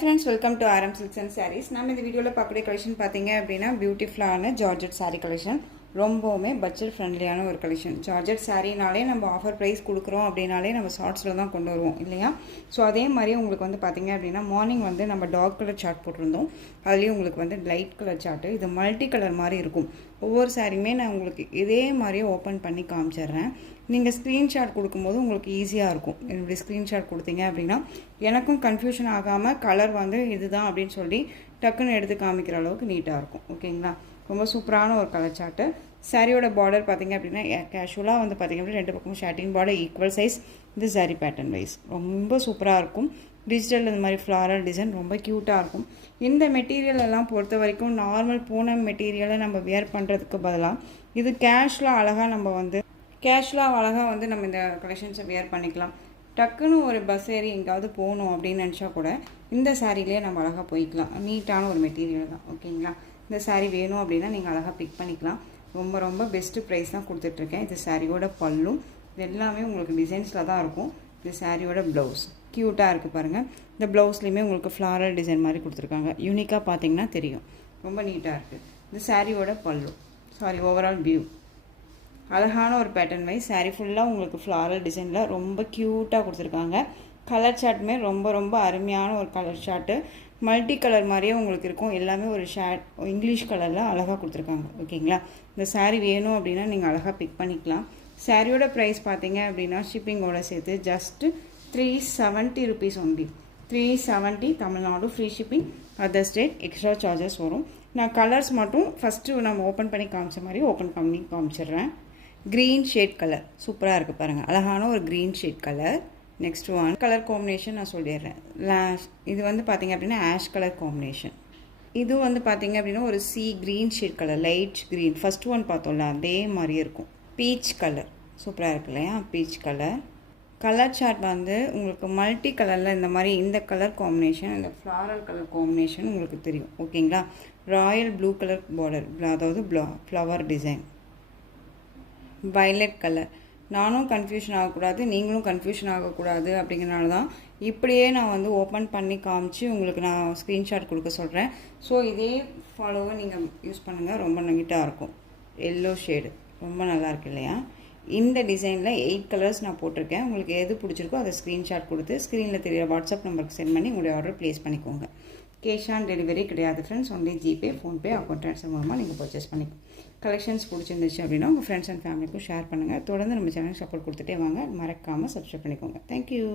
Friends, welcome to RM Silks and Sarees. நாம் இந்த வீடியோல பார்க்கக்கூடிய கலெக்ஷன் பாத்தீங்க அப்படினா பியூட்டிஃபுல்லான ஜார்ஜெட் saree கலெக்ஷன். ரொம்பவே பட்ஜெட் ஃப்ரெண்ட்லியான ஒரு கலெக்ஷன். ஜார்ஜெட் சாரீனாலே நம்ம ஆஃபர் பிரைஸ் கொடுக்குறோம் அப்படினாலே நம்ம ஷார்ட்ஸ்ல தான் கொண்டு வருவோம் இல்லையா? சோ அதே மாதிரி உங்களுக்கு வந்து பாத்தீங்க அப்படினா மார்னிங் வந்து நம்ம டார்க் கலர் சார்ட் போட்டுருந்தோம். அதுலயே உங்களுக்கு வந்து லைட் கலர் சார்ட் இது மல்டி கலர் மாதிரி இருக்கும். ஒவ்வொரு சாரியுமே நான் உங்களுக்கு இதே மாதிரியே ஓபன் பண்ணி காமிச்சறேன். நீங்கள் ஸ்க்ரீன்ஷாட் கொடுக்கும்போது உங்களுக்கு ஈஸியாக இருக்கும். என்னுடைய ஸ்க்ரீன்ஷாட் கொடுத்தீங்க அப்படின்னா எனக்கும் கன்ஃபியூஷன் ஆகாமல் கலர் வந்து இதுதான் அப்படின்னு சொல்லி டக்குன்னு எடுத்து காமிக்கிற அளவுக்கு நீட்டாக இருக்கும். ஓகேங்களா? ரொம்ப சூப்பரான ஒரு கலர் சார்ட்டு. சாரியோட பார்டர் பார்த்திங்க அப்படின்னா கேஷுவலாக வந்து பார்த்திங்க அப்படின்னா ரெண்டு பக்கமும் ஷாட்டிங் பார்டர் ஈக்குவல் சைஸ். இது சாரி பேட்டர்ன் வைஸ் ரொம்ப சூப்பராக இருக்கும். டிஜிட்டல் இந்த மாதிரி ஃப்ளாரல் டிசைன் ரொம்ப க்யூட்டாக இருக்கும். இந்த மெட்டீரியல் எல்லாம் பொறுத்த வரைக்கும் நார்மல் பூனம் மெட்டீரியலை நம்ம வியர் பண்ணுறதுக்கு பதிலாக இது கேஷுவலாக அழகாக நம்ம இந்த கலெக்ஷன்ஸை வியர் பண்ணிக்கலாம். டக்குன்னு ஒரு பஸ் ஏறி எங்காவது போகணும் அப்படின்னு நினச்சா கூட இந்த சாரிலேயே நம்ம அழகாக போய்க்கலாம். நீட்டான ஒரு மெட்டீரியல் தான். ஓகேங்களா? இந்த சாரீ வேணும் அப்படின்னா நீங்கள் அழகாக பிக் பண்ணிக்கலாம். ரொம்ப ரொம்ப பெஸ்ட்டு ப்ரைஸ் தான் கொடுத்துட்ருக்கேன். இது சாரியோட பல்லும் இது எல்லாமே உங்களுக்கு டிசைன்ஸில் தான் இருக்கும். இது சாரியோட ப்ளவுஸ் க்யூட்டாக இருக்குது பாருங்கள். இந்த ப்ளவுஸ்லேயுமே உங்களுக்கு ஃப்ளாரல் டிசைன் மாதிரி கொடுத்துருக்காங்க. யூனிக்காக பார்த்தீங்கன்னா தெரியும். ரொம்ப நீட்டாக இருக்குது. இது சாரியோட பல்லு ஓவரால் வியூ அழகான ஒரு பேட்டர்ன் வைஸ் சாரீ ஃபுல்லாக உங்களுக்கு ஃப்ளாரல் டிசைனில் ரொம்ப க்யூட்டாக கொடுத்துருக்காங்க. கலர் சார்ட்டுமே ரொம்ப ரொம்ப அருமையான ஒரு கலர் சார்ட்டு. மல்டி கலர் மாதிரியே உங்களுக்கு இருக்கும். எல்லாமே ஒரு இங்கிலீஷ் கலரில் அழகாக கொடுத்துருக்காங்க. ஓகேங்களா? இந்த சாரீ வேணும் அப்படின்னா நீங்கள் அழகாக பிக் பண்ணிக்கலாம். சாரியோட ப்ரைஸ் பார்த்தீங்க அப்படின்னா ஷிப்பிங்கோட சேர்த்து just 370 rupees only. 370 Tamil Nadu. Free shipping. Other state extra charges வரும். நான் கலர்ஸ் மட்டும் ஃபஸ்ட்டு நம்ம ஓப்பன் பண்ணி காமிச்ச மாதிரி ஓப்பன் பண்ணி காமிச்சிடுறேன். க்ரீன் ஷேட் கலர் சூப்பராக இருக்குது பாருங்கள். அழகான ஒரு green shade colour. Next one colour combination நான் சொல்லிடுறேன். இது வந்து பார்த்திங்க அப்படின்னா ஆஷ் கலர் காம்பினேஷன். இது வந்து பார்த்திங்க அப்படின்னா ஒரு green shade colour light green. First one பார்த்தோம்ல அதே மாதிரி இருக்கும். பீச் கலர் சூப்பராக இருக்கு இல்லையா? Peach colour. கலர் சார்ட் வந்து உங்களுக்கு மல்டி கலரில் இந்த மாதிரி இந்த கலர் காம்பினேஷன் இந்த ஃப்ளாரல் கலர் காம்பினேஷன் உங்களுக்கு தெரியும். ஓகேங்களா? ராயல் ப்ளூ கலர் பார்டர் அதாவது ஃப்ளவர் டிசைன். Violet colour. நானும் கன்ஃபியூஷன் ஆகக்கூடாது நீங்களும் கன்ஃபியூஷன் ஆகக்கூடாது அப்படிங்கிறனால தான் இப்படியே நான் வந்து ஓப்பன் பண்ணி காமிச்சு உங்களுக்கு நான் ஸ்க்ரீன்ஷாட் கொடுக்க சொல்கிறேன். ஸோ இதே ஃபாலோவை நீங்கள் யூஸ் பண்ணுங்கள். ரொம்ப நீட்டாக இருக்கும். எல்லோ ஷேடு ரொம்ப நல்லாயிருக்கு இல்லையா? இந்த டிசைனில் 8 கலர்ஸ் நான் போட்டிருக்கேன். உங்களுக்கு எது பிடிச்சிருக்கோ அதை ஸ்க்ரீன்ஷாட் கொடுத்து ஸ்க்ரீனில் தெரியுற வாட்ஸ்அப் நம்பருக்கு சென்ட் பண்ணி உங்களுடைய ஆர்டர் ப்ளேஸ் பண்ணிக்கோங்க. கேஷ் ஆன் டெலிவரி கிடையாது friends. Only GPay, PhonePe, account transfer மூலமாக நீங்கள் பர்ச்சேஸ் பண்ணிக்கோங்க. கலெக்ஷன்ஸ் பிடிச்சிருந்துச்சு அப்படின்னா உங்கள் ஃப்ரெண்ட்ஸ் அண்ட் ஃபேமிலிக்கும் ஷேர் பண்ணுங்கள். தொடர்ந்து நம்ம சேனலுக்கு சப்போர்ட் கொடுத்துட்டே வாங்க. மறக்காமல் சப்ஸ்கிரைப் பண்ணிக்கோங்க. தேங்க்யூ.